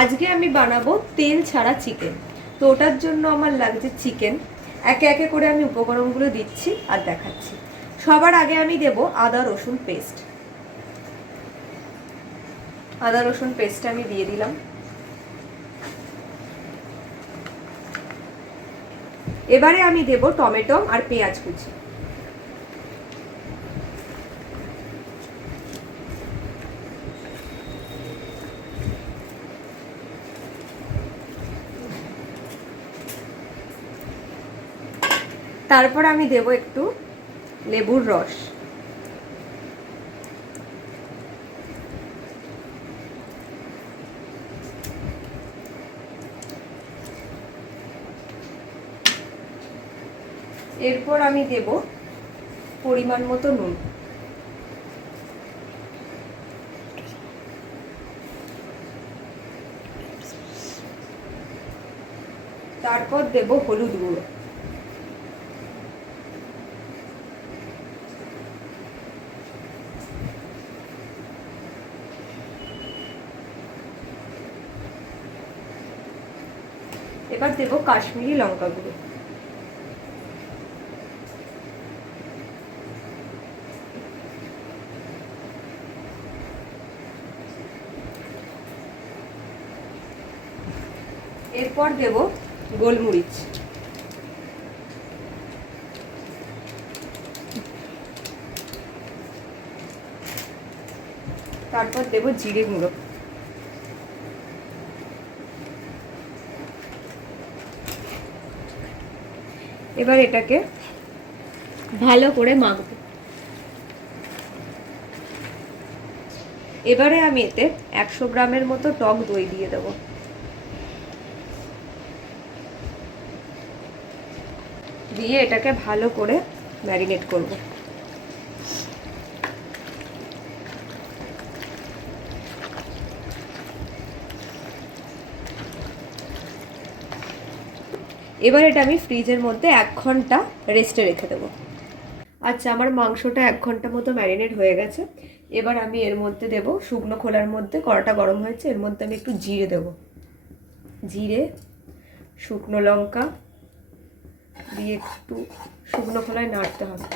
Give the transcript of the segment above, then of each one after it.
আজকে আমি বানাবো তেল ছাড়া চিকেন। তো ওটার জন্য আমার লাগছে চিকেন। একে একে করে আমি উপকরণগুলো দিচ্ছি আর দেখাচ্ছি। সবার আগে আমি দেব আদা রসুন পেস্ট। আদা রসুন পেস্ট আমি দিয়ে দিলাম। এবারে আমি দেব টমেটো আর পেঁয়াজ কুচি। তারপর আমি দেব একটু লেবুর রস। এরপর আমি দেব পরিমাণ মতো নুন। তারপর দেব হলুদ গুঁড়ো। এবার দেব কাশ্মীরি লঙ্কা গুঁড়ো। এরপর দেব গোলমরিচ। তারপর দেব জিরে গুঁড়ো। এবার এটাকে ভালো করে মাখবো। এবারে আমি এতে 100 গ্রামের মতো টক দই দিয়ে দেব। দিয়ে এটাকে ভালো করে ম্যারিনেট করব। এবার এটা আমি ফ্রিজের মধ্যে 1 ঘন্টা রেস্টে রেখে দেবো। আচ্ছা, আমার মাংসটা 1 ঘন্টা মতো ম্যারিনেট হয়ে গেছে। এবার আমি এর মধ্যে দেব শুকনো খোলার মধ্যে, কড়াটা গরম হয়েছে, এর মধ্যে আমি একটু জিরে দেব। জিরে, শুকনো লঙ্কা দিয়ে একটু শুকনো খোলায় নাড়তে হবে।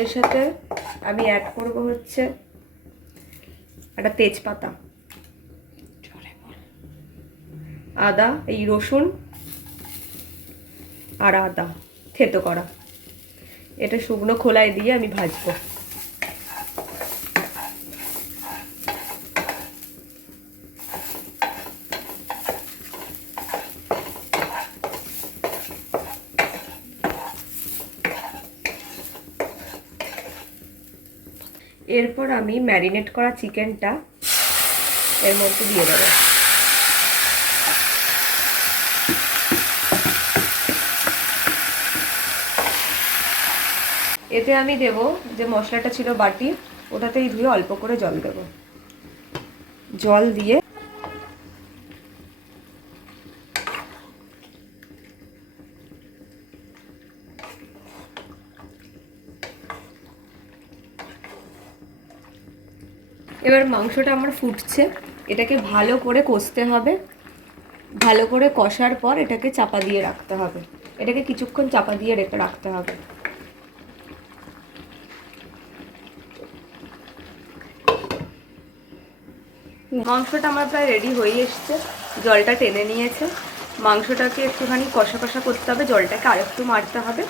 এর সাথে আমি অ্যাড করব হচ্ছে একটা তেজপাতা, আদা, এই রসুন আর আদা থেতো করা। এটা শুকনো খোলায় দিয়ে আমি ভাজবো। এরপর আমি ম্যারিনেট করা চিকেনটা এর মধ্যে দিয়ে দেবো। এতে আমি দেব যে মশলাটা ছিল বাটি, ওটাতেই ধুয়ে অল্প করে জল দেব। জল দিয়ে এবার মাংসটা আমার ফুটছে, এটাকে ভালো করে কষতে হবে। ভালো করে কষার পর এটাকে চাপা দিয়ে রাখতে হবে। এটাকে কিছুক্ষণ চাপা দিয়ে রাখতে হবে। মাংসটা আমার প্রায় রেডি হয়ে এসছে, জলটা টেনে নিয়েছে। মাংসটাকে একটুখানি কষা কষা করতে হবে, জলটাকে আরেকটু মারতে হবে।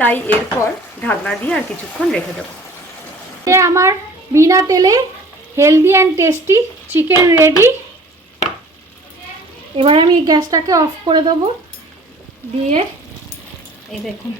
তাই এরপর ঢাকনা দিয়ে আর কিছুক্ষণ রেখে দেবো। আমার বিনা তেলে healthy and tasty chicken ready. এবার আমি গ্যাসটাকে অফ করে দেবো। দিয়ে এই দেখুন।